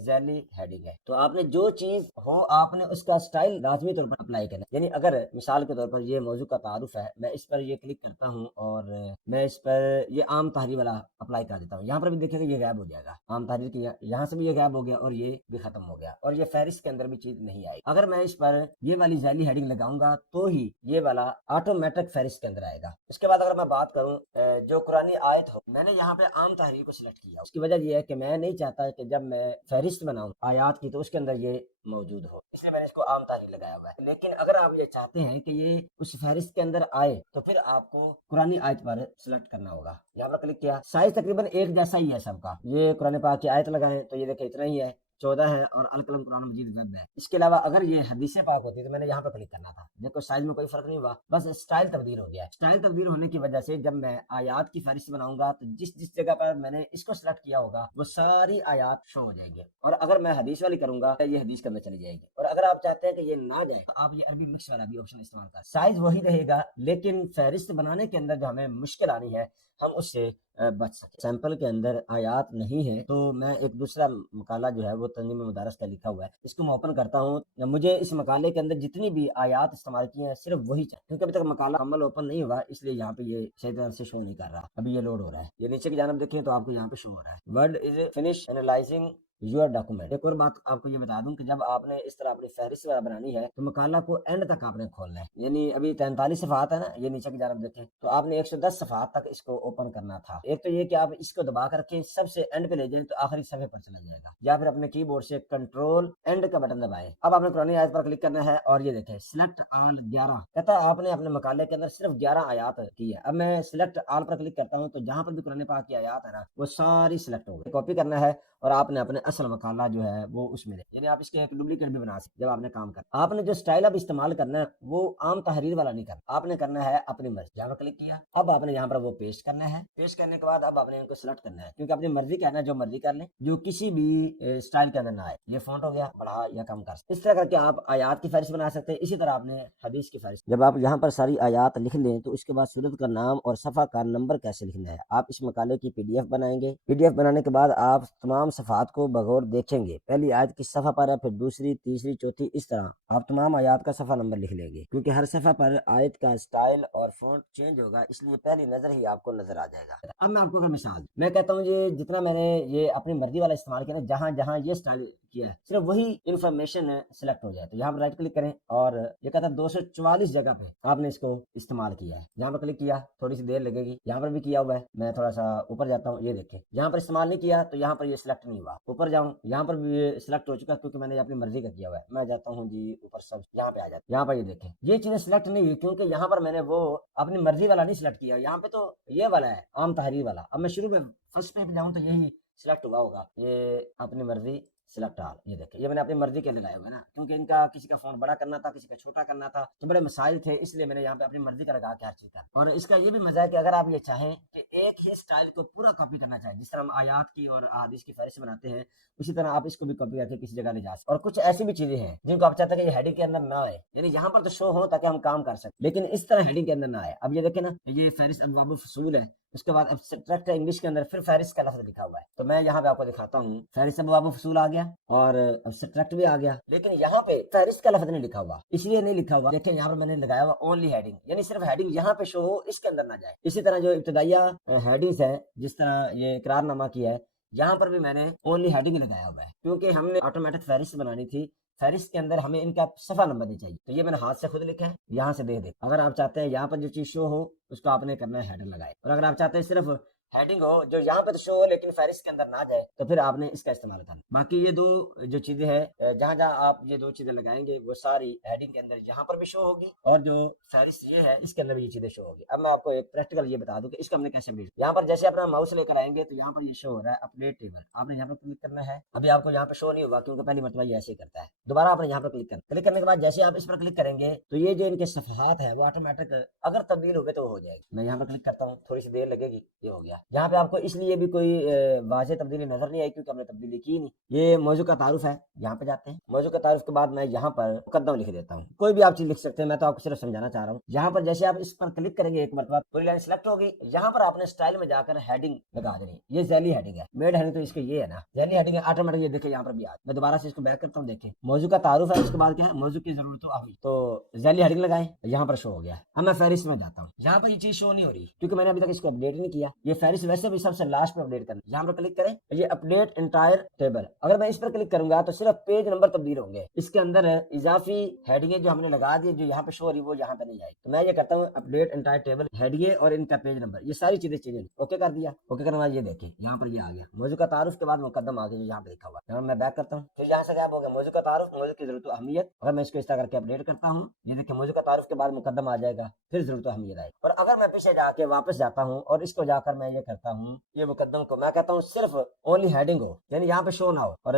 ذیلی ہیڈنگ ہے. تو آپ نے جو چیز ہو آپ نے اس کا سٹائل لازمی طور پر اپلائی کرنا ہے. یعنی اگر مثال کے طور پر یہ موضوع کا تعارف ہے، میں اس پر یہ کلک کرتا ہوں اور میں اس پر یہ عام تحریر والا اپلائی کر دیتا ہوں. یہاں پر بھی دیکھیں گے یہ غائب ہو جائے گا. عام تحریر کی یہاں سے بھی یہ غائب ہو گیا اور یہ بھی ختم ہو گیا اور یہ فہرست کے اندر بھی چیز نہیں آئی. اگر میں اس پر یہ والی ذیلی ہیڈنگ لگاؤں گا تو ہی یہ والا آٹومیٹک فہرست کے اندر آئے گا. اس کے بعد اگر میں بات کروں جو قرآنی آیت ہو، میں نے یہاں پہ عام تحریر کو سلیکٹ کیا. اس کی وجہ یہ ہے کہ میں نہیں چاہتا کہ جب میں فہرست بناؤں آیات کی تو اس کے اندر یہ موجود ہو، اس لیے میں نے اس کو عام تحریر لگایا ہوا ہے. لیکن اگر آپ یہ چاہتے ہیں کہ یہ اس فہرست کے اندر آئے تو پھر آپ کو قرآن آیت پر سلیکٹ کرنا ہوگا. یہاں پر کلک کیا، سائز تقریباً ایک جیسا ہی ہے سب کا. یہ قرآن پاک کی آیت لگائیں تو یہ دیکھیں اتنا ہی ہے. 14 ہے اور القلم قرآن مجید ویب ہے۔ اس کے علاوہ اگر یہ حدیث پاک ہوتی تو میں نے یہاں پہ کلک کرنا تھا، دیکھو سائز میں کوئی فرق نہیں ہوا، بس اسٹائل تبدیل ہو گیا ہے۔ اسٹائل تبدیل ہونے کی وجہ سے جب میں آیات کی فہرست بناؤں گا تو جس جس جگہ پر میں نے اس کو سلیکٹ کیا ہوگا وہ ساری آیات شو ہو جائیں گے، اور اگر میں حدیث والی کروں گا یہ حدیث کے اندر چلی جائے گی، اور اگر آپ چاہتے ہیں کہ یہ نہ جائے تو آپ یہ عربی مکس والا بھی آپشن استعمال کر، سائز وہی رہے گا لیکن فہرست بنانے کے اندر جو ہمیں مشکل آنی ہے ہم اس سے بچ سکے۔ سیمپل کے اندر آیات نہیں ہے تو میں ایک دوسرا مقالہ جو ہے وہ تنظیم مدارس کا لکھا ہوا ہے، اس کو میں اوپن کرتا ہوں، مجھے اس مقالے کے اندر جتنی بھی آیات استعمال کی ہیں صرف وہی چاہیے، کیونکہ ابھی تک مقالہ عمل اوپن نہیں ہوا اس لیے یہاں پہ یہ صحیح طرح سے شو نہیں کر رہا، ابھی یہ لوڈ ہو رہا ہے، یہ نیچے کی جانب دیکھیں تو آپ کو یہاں پہ شو ہو رہا ہے Word is finish analysing your document. ایک اور بات آپ کو یہ بتا دوں کہ جب آپ نے اس طرح اپنی فہرست بنانی ہے تو مقالہ کو اینڈ تک آپ نے کھولنا ہے، یعنی ابھی 43 صفحات ہے نا، یہ نیچے کی جانب دیکھیں تو آپ نے 110 صفحات تک اس کو اوپن کرنا تھا۔ ایک تو یہ کہ آپ اس کو دبا کر کے سب سے اینڈ پہ لے جائیں تو آخری صفحے پر چلا جائے گا، یا پھر اپنے کی بورڈ سے کنٹرول اینڈ کا بٹن دبائیں۔ اب آپ نے قرآن آیت پر کلک کرنا ہے اور یہ دیکھیں سلیکٹ آل 11 کہتا ہے آپ نے اپنے مقالے کے اندر صرف 11 آیات کی ہے۔ اب میں سلیکٹ آل پر کلک کرتا ہوں تو جہاں پر بھی قرآن پاک کی آیات ہے نا وہ ساری سلیکٹ ہو گئی، کاپی کرنا ہے اور آپ نے اپنے اصل مقالہ جو ہے وہ اس میں یعنی آپ اس کے ایک ڈپلیکیٹ بھی بنا سکتے جب آپ نے کام کرنا۔ آپ نے جو سٹائل اب استعمال کرنا ہے وہ عام تحریر والا نہیں کرنا، آپ نے کرنا ہے اپنی مرضی۔ یہاں پر کلک کیا، اب آپ نے یہاں پر وہ پیسٹ کرنا ہے، پیسٹ کرنے کے بعد اب آپ نے ان کو سلیکٹ کرنا ہے، کیونکہ اپنی مرضی کا ہے نا، جو مرضی کر لیں جو کسی بھی سٹائل کے اندر نہ آئے۔ یہ فونٹ ہو گیا، بڑھا یا کم کر سکتے، اس طرح کر کے آپ آیات کی فہرست بنا سکتے ہیں۔ اسی طرح آپ نے حدیث کی فہرست، جب آپ یہاں پر ساری آیات لکھ لیں تو اس کے بعد سورت کا نام اور صفحہ کا نمبر کیسے لکھنا ہے، آپ اس مقالے کی PDF بنائیں گے۔ PDF بنانے کے بعد آپ تمام صفحات کو بغور دیکھیں گے، پہلی آیت کی صفحہ پر ہے، پھر دوسری، تیسری، چوتھی، اس طرح آپ تمام آیات کا صفحہ نمبر لکھ لیں گے، کیونکہ ہر صفحہ پر آیت کا سٹائل اور فونٹ چینج ہوگا، اس لیے پہلی نظر ہی آپ کو نظر آ جائے گا۔ اب میں آپ کو اگر مثال میں کہتا ہوں یہ جتنا میں نے یہ اپنی مرضی والا استعمال کیا نا، جہاں جہاں یہ سٹائل کیا ہے صرف وہی انفارمیشن سلیکٹ ہو جائے تو یہاں پر رائٹ کلک کریں، اور یہ کہتا ہے 244 جگہ پہ آپ نے اس کو استعمال کیا ہے، یہاں پر کلک کیا تھوڑی سی دیر لگے گی، یہاں پر بھی کیا ہوا ہے، میں تھوڑا سا اوپر جاتا ہوں، یہ دیکھیں یہاں پر استعمال نہیں کیا تو یہاں پر یہ سلیکٹ نہیں ہوا، اوپر جاؤں یہاں پر بھی یہ سلیکٹ ہو چکا کیونکہ میں نے اپنی مرضی کا کیا ہوا ہے، میں جاتا ہوں جی اوپر سب، یہاں پہ آ جاتا، یہاں پر یہ دیکھیں یہ چیزیں سلیکٹ نہیں ہوئی کیونکہ یہاں پر میں نے وہ اپنی مرضی والا نہیں سلیکٹ کیا، یہاں پہ تو یہ والا ہے عام تحریر والا۔ اب میں شروع میں فرسٹ پہ جاؤں تو یہی سلیکٹ ہوا ہوگا، یہ اپنی مرضی سلیکٹ آل، یہ دیکھیں یہ میں نے اپنی مرضی کے لگایا ہوا ہے نا، کیونکہ ان کا کسی کا فون بڑا کرنا تھا، کسی کا چھوٹا کرنا تھا، تو بڑے مسائل تھے، اس لیے میں نے یہاں پہ اپنی مرضی کا لگا کے ہر چیز کر۔ اور اس کا یہ بھی مزہ ہے کہ اگر آپ یہ چاہیں کہ ایک ہی سٹائل کو پورا کاپی کرنا چاہیں، جس طرح ہم آیات کی اور احادیث کی فہرست بناتے ہیں اسی طرح آپ اس کو بھی کاپی کر کے کسی جگہ لے جا سکتے، اور کچھ ایسی بھی چیزیں ہیں جن کو آپ چاہتے ہیں کہ یہ ہیڈنگ کے اندر نہ آئے، یعنی یہاں پر تو شو ہو تاکہ ہم کام کر سکیں لیکن اس طرح ہیڈنگ کے اندر نہ آئے۔ اب یہ دیکھیں نا یہ فہرست ابواب الفصول ہے، اس کے بعد ابسٹریکٹ انگلش کے اندر پھر فہرست کا لفظ لکھا ہوا ہے، تو میں یہاں پہ آپ کو دکھاتا ہوں، فہرست ابواب الفصول آ گیا اور ابسٹریکٹ بھی آ گیا، لیکن یہاں پہ فہرست کا لفظ نہیں لکھا ہوا، اس لیے نہیں لکھا ہوا، دیکھیں یہاں پر میں نے لگایا ہوا اونلی ہیڈنگ، یعنی صرف ہیڈنگ یہاں پہ شو ہو، اس کے اندر نہ جائے۔ اسی طرح جو ابتدائیہ ہیڈنگز ہے جس طرح یہ اقرار نامہ کی ہے، یہاں پر بھی میں نے اونلی ہیڈنگ لگایا ہوا ہے کیونکہ ہم نے آٹومیٹک فہرست بنانی تھی، فہرست کے اندر ہمیں ان کا صفحہ نمبر نہیں چاہیے، تو یہ میں نے ہاتھ سے خود لکھا ہے، یہاں سے دیکھ اگر آپ چاہتے ہیں یہاں پر جو چیز شو ہو اس کو آپ نے کرنا ہے ہیڈر لگائے، اور اگر آپ چاہتے ہیں صرف ہیڈنگ ہو جو یہاں پہ تو شو ہو لیکن فہرست کے اندر نہ جائے تو پھر آپ نے اس کا استعمال کرنا۔ باقی یہ دو جو چیزیں ہیں جہاں جہاں آپ یہ دو چیزیں لگائیں گے وہ ساری ہیڈنگ کے اندر یہاں پر بھی شو ہوگی، اور جو فہرست یہ ہے اس کے اندر بھی یہ چیزیں شو ہوگی۔ اب میں آپ کو ایک پریکٹیکل یہ بتا دوں کہ اس کو ہم نے کیسے بھیج، یہاں پر جیسے اپنا ماؤس لے کر آئیں گے تو یہاں پر یہ شو ہو رہا ہے اپڈیٹ ٹیبل، آپ نے یہاں پر کلک کرنا ہے، ابھی آپ کو یہاں پر شو نہیں ہوگا کیونکہ پہلی مرتبہ یہ ایسے ہی کرتا ہے، دوبارہ آپ نے یہاں پر کلک کرنا، کلک کرنے کے بعد جیسے آپ اس پر کلک کریں گے تو یہ جو ان کے صفحات ہیں وہ آٹومیٹک اگر تبدیل ہوئے تو وہ ہو جائے گی۔ میں یہاں پر کلک کرتا ہوں، تھوڑی سی دیر لگے گی، یہ ہو گیا۔ یہاں پہ آپ کو اس لیے بھی کوئی واضح تبدیلی نظر نہیں آئی کیونکہ ہم نے تبدیلی کی نہیں۔ یہ موضوع کا تعارف ہے، یہاں پہ جاتے ہیں، موضوع کا تعارف کے بعد میں یہاں پر مقدمہ لکھ دیتا ہوں، کوئی بھی آپ چیز لکھ سکتے ہیں، میں تو آپ کو صرف سمجھانا چاہ رہا ہوں۔ یہاں پر جیسے آپ اس پر کلک کریں گے ایک مرتبہ پوری لائن سلیکٹ ہوگی، یہاں پر آپ نے سٹائل میں جا کر ہیڈنگ لگا دینی، یہ ذیلی ہیڈنگ ہے، میڈ ہیڈنگ تو اس کے یہ ہے نا، ذیلی ہیڈنگ ہے آٹومیٹک، یہ دیکھیں یہاں پر بھی آ، میں دوبارہ سے اس کو بیک کرتا ہوں، دیکھیں موضوع کا تعارف ہے، اس کے بعد کیا ہے موضوع کی ضرورت تو ذیلی ہیڈنگ لگائیں، یہاں پر شو ہو گیا۔ اب میں فہرست میں جاتا ہوں، یہاں پر یہ چیز شو نہیں ہو رہی کیونکہ میں نے ابھی تک اس کو اپڈیٹ نہیں کیا، یہ فہرست ویسے بھی سب سے لاسٹ پہ اپڈیٹ کرنا، یہاں پر کلک کریں، یہ اپڈیٹ انٹائر ٹیبل، اگر میں اس پر کلک کروں گا تو صرف پیج نمبر تبدیل ہوں گے، اس کے اندر اضافی ہیڈنگیں جو ہم نے لگا دی جو یہاں پہ شو ہو رہی وہ یہاں پہ نہیں آئی، تو میں یہ کرتا ہوں اپڈیٹ انٹائر ٹیبل ہیڈنگیں اور ان کا پیج نمبر، یہ ساری چیزیں چینج، اوکے کر دیا، اوکے کرنے بعد یہ دیکھیں یہاں پر یہ آ گیا، موضوع کا تعارف کے بعد مقدم آ گیا جو یہاں پہ لکھا ہوا ہے، میں بیک کرتا ہوں، پھر یہاں سے کیا ہو گیا موضوع کا تعارف، موضوع کی ضرورت و اہمیت، اگر میں اس کو اس طرح کر کے اپڈیٹ کرتا ہوں، یہ دیکھیں موضوع کا تعارف کے بعد مقدم آ جائے گا، پھر ضرورت و اہمیت آئے، اور اگر میں پیچھے جا کے واپس جاتا ہوں اور اس کو جا کر میں یہ یہ کرتا ہوں یہ مقدم کو میں کہتا ہوں صرف اونلی ہیڈنگ ہو، یعنی یہاں پہ شو نہ ہو، اور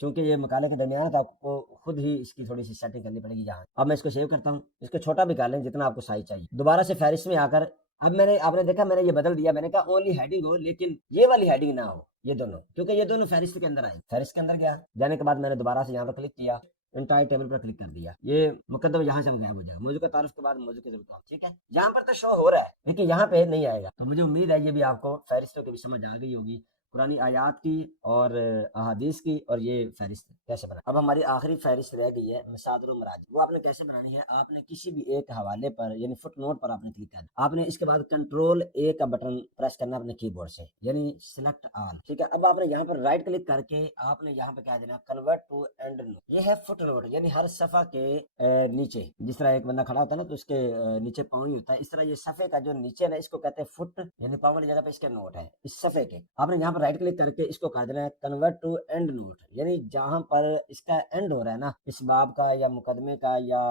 چونکہ یہ مقالے کے درمیان ہے تو آپ کو خود ہی اس کی تھوڑی سی سیٹنگ کرنی پڑے گی یہاں۔ اب میں اس کو سیو کرتا ہوں، اس کو چھوٹا بھی کر لیں جتنا آپ کو سائز چاہیے، دوبارہ سے فہرست میں آ کر اب میں نے آپ نے دیکھا میں نے یہ بدل دیا، میں نے کہا اونلی ہیڈنگ ہو لیکن یہ والی ہیڈنگ نہ ہو، یہ دونوں، کیونکہ یہ دونوں فہرست کے اندر آئے، فہرست کے اندر گیا، جانے کے بعد میں نے دوبارہ سے یہاں پر کلک کیا، انٹائر ٹیبل پر کلک کر دیا، یہ مقدم یہاں سے غائب ہو جائے گا، موضوع کا تعارف کے بعد موضوع کی ضرورت ہو، ٹھیک ہے، یہاں پر تو شو ہو رہا ہے لیکن یہاں پہ نہیں آئے گا، تو مجھے امید ہے یہ بھی آپ کو فہرستوں کی بھی سمجھ آ گئی ہوگی، قرآنی آیات کی اور احادیث کی، اور یہ فہرست کیسے بنا۔ اب ہماری آخری فہرست رہ گئی ہے مصادر و مراجع، وہ آپ نے کیسے بنانی ہے، آپ نے کسی بھی ایک حوالے پر یعنی فٹ نوٹ پر آپ نے کلک کرنا، آپ نے اس کے بعد کنٹرول اے کا بٹن پریس کرنا اپنے کی بورڈ سے، یعنی سلیکٹ آل، ٹھیک ہے۔ اب آپ نے یہاں پر رائٹ کلک کر کے آپ نے یہاں پہ کیا دینا، کنورٹ ٹو اینڈ نوٹ، یہ ہے فٹ نوٹ، یعنی ہر صفحہ کے نیچے، جس طرح ایک بندہ کھڑا ہوتا ہے نا تو اس کے نیچے پاؤں ہی ہوتا ہے، اس طرح یہ صفحے کا جو نیچے نا اس کو کہتے ہیں فٹ، یعنی پاؤں والی جگہ پہ اس کے نوٹ ہے، اس صفحے کے آپ نے یہاں پر رائٹ کلک کر کے اس کو کر دینا ہے کنورٹ ٹو اینڈ نوٹ، یعنی جہاں پر اس کا اینڈ ہو رہا ہے نا اس باب کا یا مقدمے کا یا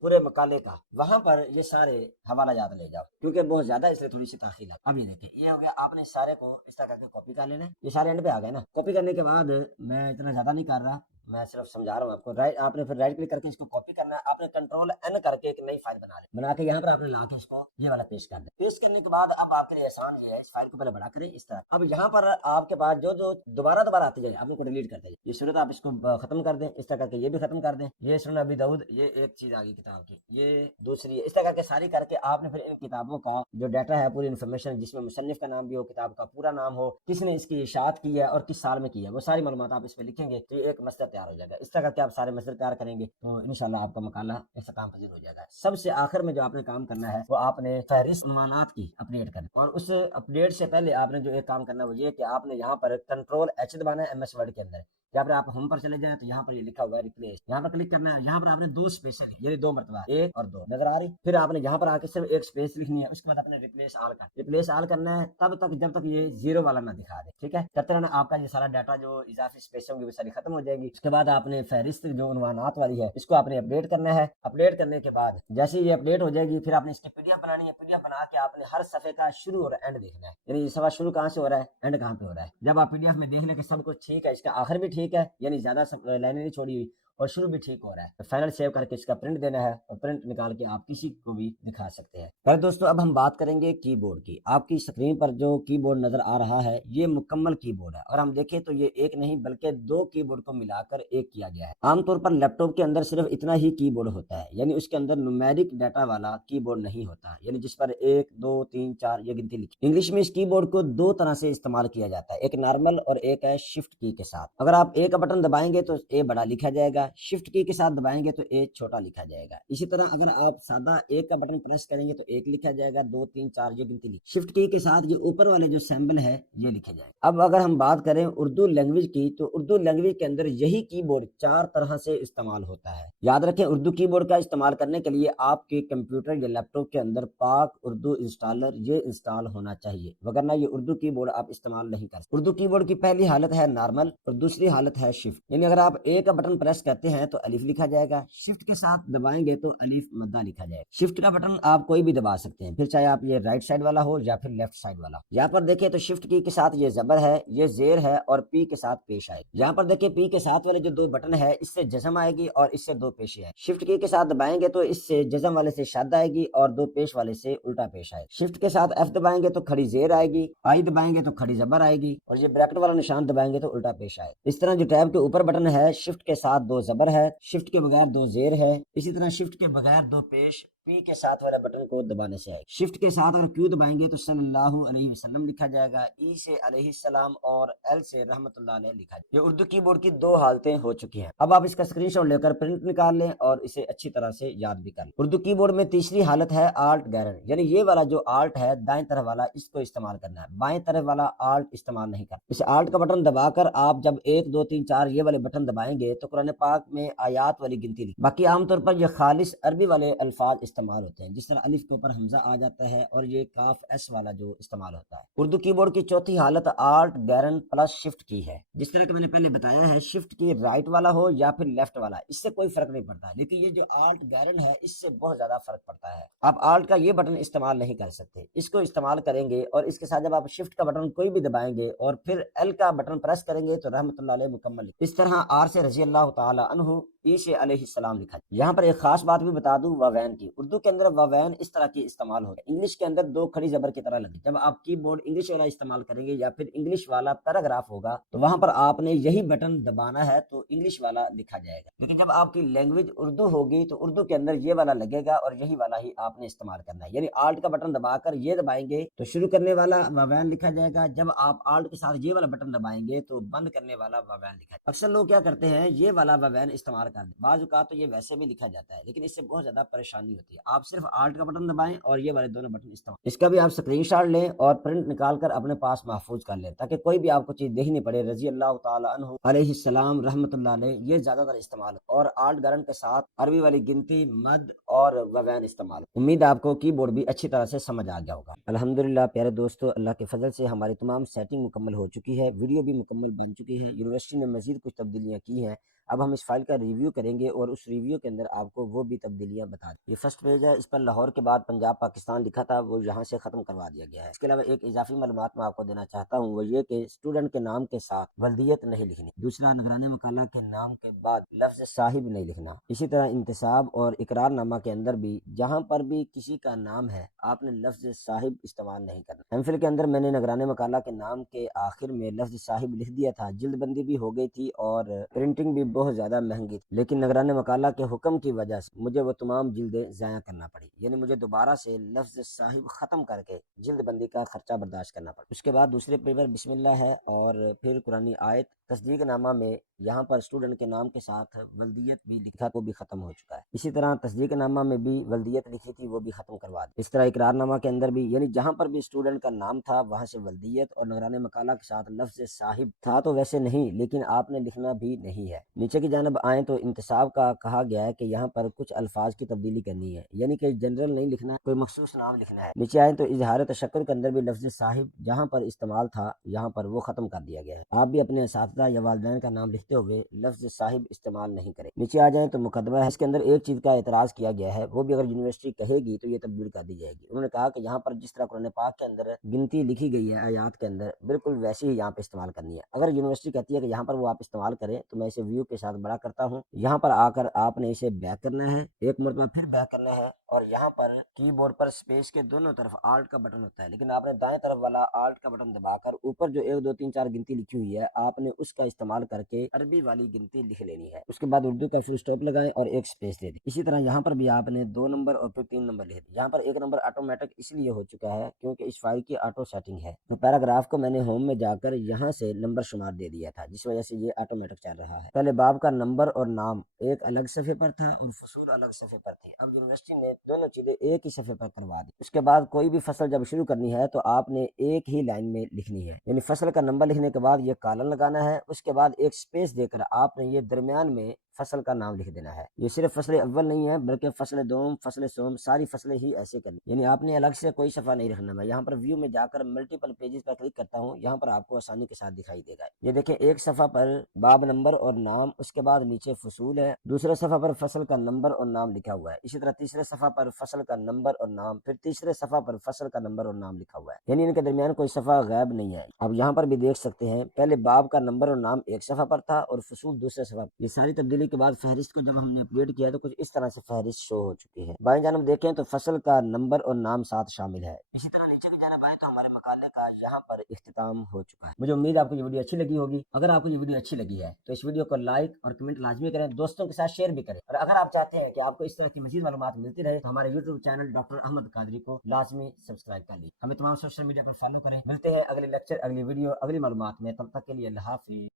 پورے مقالے کا، وہاں پر یہ سارے حوالہ جات لے جاؤ، کیونکہ بہت زیادہ اس لیے تھوڑی سی تاخیر ہے۔ اب یہ دیکھیں یہ ہو گیا، آپ نے سارے کو اس طرح کر کے کاپی کر لینا ہے، یہ سارے اینڈ پہ آ گئے نا، کاپی کرنے کے بعد میں اتنا زیادہ نہیں کر رہا، میں صرف سمجھا رہا ہوں آپ کو، آپ نے پھر رائٹ کلک کر کے اس کو کاپی کرنا ہے، آپ نے کنٹرول این کر کے ایک نئی فائل بنا کے یہاں پر آپ نے لا کے اس کو یہ والا پیش کر دیں، پیش کرنے کے بعد اب آپ کے لیے آسان یہ ہے، اس فائل کو پہلے بڑا کریں اس طرح، اب یہاں پر آپ کے پاس جو دوبارہ آتی جائے آپ کو ڈیلیٹ کرتے جائیں، یہ صورت آپ اس کو ختم کر دیں، اس طرح کر کے یہ بھی ختم کر دیں، یہ سنن ابی داؤد، یہ ایک چیز آ گئی کتاب کی، یہ دوسری ہے، اس طرح کر کے ساری کر کے آپ نے پھر ان کتابوں کا جو ڈیٹا ہے پوری انفارمیشن، جس میں مصنف کا نام بھی ہو، کتاب کا پورا نام ہو، کس نے اس کی اشاعت کی ہے اور کس سال میں کی ہے، وہ ساری معلومات آپ اس پہ لکھیں گے تو یہ ایک مصدر تیار ہو جائے گا، اس طرح کر کے آپ سارے مصدر تیار کریں گے تو انشاءاللہ آپ کا مقالہ اختتام پذیر ہو جائے گا۔ سب سے آخر میں جو آپ نے کام کرنا ہے وہ آپ نے فہرست عنوانات کی اپڈیٹ کرنا، اور اس اپڈیٹ سے پہلے آپ نے جو ایک کام کرنا ہے وہ یہ کہ آپ نے یہاں پر کنٹرول ایچ دبانا ہے ایم ایس ورڈ کے اندر، جب آپ ہوم پر چلے جائیں تو یہاں پر یہ لکھا ہوا ہے ریپلیس، یہاں پر کلک کرنا ہے، یہاں پر آپ نے دو اسپیس لکھی، یہ دو مرتبہ ایک اور دو نظر آ رہی، پھر آپ نے یہاں پر آ کے صرف ایک اسپیس لکھنی ہے، اس کے بعد آپ نے ریپلیس آل کرنا ہے تب تک جب تک یہ زیرو والا نہ دکھا دے، ٹھیک ہے، کرتے رہنا، آپ کا یہ سارا ڈاٹا جو اضافی اسپیس ہوں گی وہ ساری ختم ہو جائے گی۔ اس کے بعد آپ نے فہرست جو عنوانات والی ہے اس کو آپ نے اپڈیٹ کرنا ہے، اپڈیٹ کرنے کے بعد جیسے یہ اپڈیٹ ہو جائے گی پھر آپ نے اس کی پی ڈی ایف بنانی ہے، پی ڈی ایف بنا کے آپ نے ہر صفحے کا شروع اور اینڈ دیکھنا ہے، یعنی یہ صفحہ شروع کہاں سے ہو رہا ہے اینڈ کہاں پہ ہو رہا ہے، جب آپ پی ڈی ایف میں دیکھ لیں کہ سب کچھ ٹھیک ہے، اس کا آخر بھی ٹھیک ہے، یعنی زیادہ لائنیں نہیں چھوڑی ہوئی اور شروع بھی ٹھیک ہو رہا ہے، تو فائنل سیو کر کے اس کا پرنٹ دینا ہے اور پرنٹ نکال کے آپ کسی کو بھی دکھا سکتے ہیں۔ پہلے دوستو اب ہم بات کریں گے کی بورڈ کی، آپ کی اسکرین پر جو کی بورڈ نظر آ رہا ہے یہ مکمل کی بورڈ ہے، اور ہم دیکھیں تو یہ ایک نہیں بلکہ دو کی بورڈ کو ملا کر ایک کیا گیا ہے۔ عام طور پر لیپ ٹاپ کے اندر صرف اتنا ہی کی بورڈ ہوتا ہے، یعنی اس کے اندر نومیرک ڈیٹا والا کی بورڈ نہیں ہوتا، یعنی جس پر 1 2 3 4 یہ گنتی لکھی۔ انگلش میں اس کی بورڈ کو دو طرح سے استعمال کیا جاتا ہے، ایک نارمل اور ایک ہے شفٹ کی کے ساتھ۔ اگر آپ ایک بٹن دبائیں گے تو اے بڑا لکھا جائے گا، شفٹ کی کے ساتھ دبائیں گے تو اے چھوٹا لکھا جائے گا۔ اسی طرح اگر آپ سادہ ایک کا بٹن پریس کریں گے تو ایک لکھا جائے گا، 2 3 4 یہ گنتی لکھی، شفٹ کی کے ساتھ یہ اوپر والے جو سمبل ہے یہ لکھے جائے گا۔ اب اگر ہم بات کریں اردو لینگویج کی تو اردو لینگویج کے اندر یہی کی بورڈ 4 طرح سے استعمال ہوتا ہے۔ یاد رکھیں اردو کی بورڈ کا استعمال کرنے کے لیے آپ کے کمپیوٹر یا لیپ ٹاپ کے اندر پاک اردو انسٹالر یہ انسٹال ہونا چاہیے، وگرنہ یہ اردو کی بورڈ آپ استعمال نہیں کر سکتے۔ اردو کی بورڈ کی پہلی حالت ہے نارمل اور دوسری حالت ہے شفٹ، یعنی اگر آپ ایک کا بٹن پریس کرتے ہیں تو الف لکھا جائے گا، شفٹ کے ساتھ دبائیں گے تو الف مدہ لکھا جائے گا۔ شفٹ کا بٹن آپ کوئی بھی دبا سکتے ہیں، پھر چاہے آپ یہ رائٹ سائڈ والا ہو یا پھر لیفٹ سائڈ والا۔ یہاں پر دیکھیں تو شفٹ کی کے ساتھ یہ زبر ہے، یہ زیر ہے اور پی کے ساتھ پیش آئے گی۔ یہاں پر دیکھیں پی کے ساتھ والے جو دو بٹن ہے اس سے جزم آئے گی اور اس سے دو پیشے ہے، شفٹ کی کے ساتھ دبائیں گے تو اس سے جزم والے سے شد آئے گی اور دو پیش والے سے الٹا پیش آئے گی۔ شفٹ کے ساتھ ایف دبائیں گے تو کھڑی زیر آئے گی، آئی دبائیں گے تو کھڑی زبر آئے گی، اور یہ بریکٹ والا نشان دبائیں گے تو الٹا پیش آئے گا۔ اس طرح جو ٹیب کے اوپر بٹن ہے شفٹ کے ساتھ دو زبر ہے، شفٹ کے بغیر دو زیر ہے، اسی طرح شفٹ کے بغیر دو پیش پی کے ساتھ والے بٹن کو دبانے سے آئے گی۔ شفٹ کے ساتھ اگر کیو دبائیں گے تو صلی اللہ علیہ وسلم لکھا جائے گا، ای سے علیہ السلام اور ایل سے رحمت اللہ علیہ لکھا جائے گا۔ یہ اردو کی بورڈ کی دو حالتیں ہو چکی ہیں، اب آپ اس کا اسکرین شاٹ لے کر پرنٹ نکال لیں اور اسے اچھی طرح سے یاد بھی کر لیں۔ اردو کی بورڈ میں تیسری حالت ہے آلٹ گیرر، یعنی یہ والا جو آلٹ ہے دائیں طرف والا اس کو استعمال کرنا ہے، بائیں طرف والا آلٹ استعمال نہیں کرنا۔ اس آلٹ کا بٹن دبا کر آپ جب 1 2 3 4 یہ والے بٹن دبائیں گے تو قرآن پاک میں آیات والی گنتی لکھی، باقی عام طور پر یہ خالص عربی والے الفاظ استعمال استعمال ہوتے ہیں، جس طرح الف کے اوپر حمزہ آ جاتا ہے اور یہ کاف ایس والا جو استعمال ہوتا ہے۔ اردو کی بورڈ کی چوتھی حالت آلٹ گیرن پلس شفٹ کی ہے، جس طرح کہ میں نے پہلے بتایا ہے، شفٹ کی رائٹ والا ہو یا پھر لیفٹ والا، اس سے کوئی فرق نہیں پڑتا، لیکن یہ جو آلٹ گیرن ہے اس سے بہت زیادہ فرق پڑتا ہے۔ آپ آلٹ کا یہ بٹن استعمال نہیں کر سکتے، اس کو استعمال کریں گے اور اس کے ساتھ جب آپ شفٹ کا بٹن کوئی بھی دبائیں گے اور پھر ایل کا بٹن پریس کریں گے تو رحمت اللہ علیہ مکمل۔ اس طرح آر سے رضی اللہ تعالی عنہ، ای سے علیہ السلام لکھا۔ یہاں پر ایک خاص بات بھی بتا دوں واوین کی، اردو کے اندر واوین اس طرح کی استعمال ہوتا ہے، انگلش کے اندر دو کھڑی زبر کی طرح لگے۔ جب آپ کی بورڈ انگلش والا استعمال کریں گے یا پھر انگلش والا پیراگراف ہوگا تو وہاں پر آپ نے یہی بٹن دبانا ہے تو انگلش والا لکھا جائے گا، لیکن جب آپ کی لینگویج اردو ہوگی تو اردو کے اندر یہ والا لگے گا اور یہی والا ہی آپ نے استعمال کرنا ہے۔ یعنی آلٹ کا بٹن دبا کر یہ دبائیں گے تو شروع کرنے والا واوین لکھا جائے گا، جب آپ آلٹ کے ساتھ یہ والا بٹن دبائیں گے تو بند کرنے والا واوین لکھا جائے گا۔ اکثر لوگ کیا کرتے ہیں، یہ والا واوین استعمال کر دیں، بعض اوقات تو یہ ویسے بھی لکھا جاتا ہے لیکن اس سے بہت زیادہ پریشانی ہوتی ہے۔ آپ صرف آلٹ کا بٹن دبائیں اور یہ والے دونوں بٹن استعمال، اس کا بھی آپ اسکرین شاٹ لیں اور پرنٹ نکال کر اپنے پاس محفوظ کر لیں تاکہ کوئی بھی آپ کو چیز دیکھنی پڑے۔ رضی اللہ تعالی عنہ علیہ السلام رحمت اللہ علیہ، یہ زیادہ تر استعمال اور آلٹ گرن کے ساتھ عربی والی گنتی، مد اور واوین استعمال۔ امید آپ کو کی بورڈ بھی اچھی طرح سے سمجھ آ گیا ہوگا۔ الحمدللہ پیارے دوستو، اللہ کے فضل سے ہماری تمام سیٹنگ مکمل ہو چکی ہے، ویڈیو بھی مکمل بن چکی ہے، یونیورسٹی نے مزید کچھ تبدیلیاں کی ہیں۔ اب ہم اس فائل کا ریویو کریں گے اور اس ریویو کے اندر آپ کو وہ بھی تبدیلیاں بتا دیں۔ یہ فرسٹ پیج ہے، اس پر لاہور کے بعد پنجاب پاکستان لکھا تھا، وہ یہاں سے ختم کروا دیا گیا ہے۔ اس کے علاوہ ایک اضافی معلومات میں آپ کو دینا چاہتا ہوں، وہ یہ کہ اسٹوڈنٹ کے نام کے ساتھ ولدیت نہیں لکھنی۔ دوسرا، نگران مقالہ کے نام کے بعد لفظ صاحب نہیں لکھنا۔ اسی طرح انتصاب اور اقرار نامہ کے اندر بھی جہاں پر بھی کسی کا نام ہے آپ نے لفظ صاحب استعمال نہیں کرنا۔ ایم فل کے اندر میں نے نگران مقالہ کے نام کے آخر میں لفظ صاحب لکھ دیا تھا، جلد بندی بھی ہو گئی تھی اور پرنٹنگ بھی بہت زیادہ مہنگی تھی، لیکن نگران مقالہ کے حکم کی وجہ سے مجھے وہ تمام جلدیں ضائع کرنا پڑی، یعنی مجھے دوبارہ سے لفظ صاحب ختم کر کے جلد بندی کا خرچہ برداشت کرنا پڑا۔ اس کے بعد دوسرے پیپر بسم اللہ ہے اور پھر قرآنی آیت۔ تصدیق نامہ میں یہاں پر اسٹوڈنٹ کے نام کے ساتھ ولدیت بھی لکھا، وہ بھی ختم ہو چکا ہے۔ اسی طرح تصدیق نامہ میں بھی ولدیت لکھی تھی، وہ بھی ختم کروا دی۔ اس طرح اقرار نامہ کے اندر بھی، یعنی جہاں پر بھی اسٹوڈنٹ کا نام تھا وہاں سے ولدیت، اور نگران مقالہ کے ساتھ لفظ صاحب تھا تو ویسے نہیں لیکن آپ نے لکھنا بھی نہیں ہے۔ نیچے کی جانب آئیں تو انتصاب کا کہا گیا ہے کہ یہاں پر کچھ الفاظ کی تبدیلی کرنی ہے، یعنی کہ جنرل نہیں لکھنا، کوئی مخصوص نام لکھنا ہے۔ نیچے آئیں تو اظہار تشکر کے اندر بھی لفظ صاحب جہاں پر استعمال تھا یہاں پر وہ ختم کر دیا گیا ہے۔ آپ بھی اپنے اساتذہ یا والدین کا نام لکھتے ہوئے لفظ صاحب استعمال نہیں کریں۔ نیچے آ جائیں تو مقدمہ ہے، اس کے اندر ایک چیز کا اعتراض کیا گیا ہے، وہ بھی اگر یونیورسٹی کہے گی تو یہ تبدیل کر دی جائے گی۔ انہوں نے کہا کہ یہاں پر جس طرح قرآن پاک کے اندر گنتی لکھی گئی ہے آیات کے اندر، بالکل ویسی ہی یہاں پہ استعمال کرنی ہے۔ اگر یونیورسٹی کہتی ہے کہ یہاں پر وہ آپ استعمال کریں تو میں اسے ویو کے ساتھ بڑا کرتا ہوں، یہاں پر آ کر آپ نے اسے بیک کرنا ہے، ایک مرتبہ پھر بیک کرنا ہے، اور یہاں پر کی بورڈ پر سپیس کے دونوں طرف آلٹ کا بٹن ہوتا ہے، لیکن آپ نے دائیں طرف والا آلٹ کا بٹن دبا کر اوپر جو 1 2 3 4 گنتی لکھی ہوئی ہے آپ نے اس کا استعمال کر کے عربی والی گنتی لکھ لینی ہے۔ اس کے بعد اردو کا فل سٹاپ لگائیں اور ایک سپیس دے دیں۔ اسی طرح یہاں پر بھی آپ نے 2 نمبر اور پھر 3 نمبر لکھ دیں۔ یہاں پر 1 نمبر آٹومیٹک اس لیے ہو چکا ہے کیونکہ اس فائل کی آٹو سیٹنگ ہے، تو پیراگراف کو میں نے ہوم میں جا کر یہاں سے نمبر شمار دے دیا تھا، جس وجہ سے یہ آٹومیٹک چل رہا ہے۔ پہلے باب کا نمبر اور نام ایک الگ صفحے پر تھا اور فصول الگ صفحے پر تھی، اب یونیورسٹی نے دونوں چیزیں ایک ہی صفحے پر کروا دی۔ اس کے بعد کوئی بھی فصل جب شروع کرنی ہے تو آپ نے ایک ہی لائن میں لکھنی ہے، یعنی فصل کا نمبر لکھنے کے بعد یہ کالن لگانا ہے، اس کے بعد ایک سپیس دے کر آپ نے یہ درمیان میں فصل کا نام لکھ دینا ہے۔ یہ صرف فصل اول نہیں ہے بلکہ فصل دوم، فصل سوم، ساری فصلیں ہی ایسے کرنی، یعنی آپ نے الگ سے کوئی صفحہ نہیں رکھنا۔ میں یہاں پر ویو میں جا کر ملٹیپل پیجز پر کلک کرتا ہوں، یہاں پر آپ کو آسانی کے ساتھ دکھائی دے گا۔ یہ دیکھیں ایک صفحہ پر باب نمبر اور نام، اس کے بعد نیچے فصول ہے، دوسرے صفحہ پر فصل کا نمبر اور نام لکھا ہوا ہے، اسی طرح تیسرے صفحہ پر فصل کا نمبر اور نام، پھر تیسرے صفحہ پر فصل کا نمبر اور نام لکھا ہوا ہے، یعنی ان کے درمیان کوئی صفحہ غائب نہیں ہے۔ اب یہاں پر بھی دیکھ سکتے ہیں پہلے باب کا نمبر اور نام ایک صفحہ پر تھا اور فصول دوسرے صفحہ پر۔ یہ ساری تبدیلی کے بعد فہرست کو جب ہم نے اپڈیٹ کیا تو کچھ اس طرح سے فہرست شو ہو چکی ہے۔ بائیں جانب دیکھیں تو فصل کا نمبر اور نام ساتھ شامل ہے۔ اسی طرح نیچے کی جانب آئے تو ہمارے مقالے کا یہاں پر اختتام ہو چکا ہے۔ مجھے امید آپ کو یہ ویڈیو اچھی لگی ہوگی۔ اگر آپ کو یہ ویڈیو اچھی لگی ہے تو اس ویڈیو کو لائک اور کمنٹ لازمی کریں، دوستوں کے ساتھ شیئر بھی کریں، اور اگر آپ چاہتے ہیں کہ آپ کو اس طرح کی مزید معلومات ملتی رہے تو ہمارے YouTube channel doctor Ahmad Qadri کو لازمی سبسکرائب کر لیجیے۔ ہمیں تمام سوشل میڈیا پر فالو کریں۔ ملتے ہیں اگلے لیکچر، اگلی ویڈیو، اگلی معلومات میں، تب تک کے لیے اللہ حافظ۔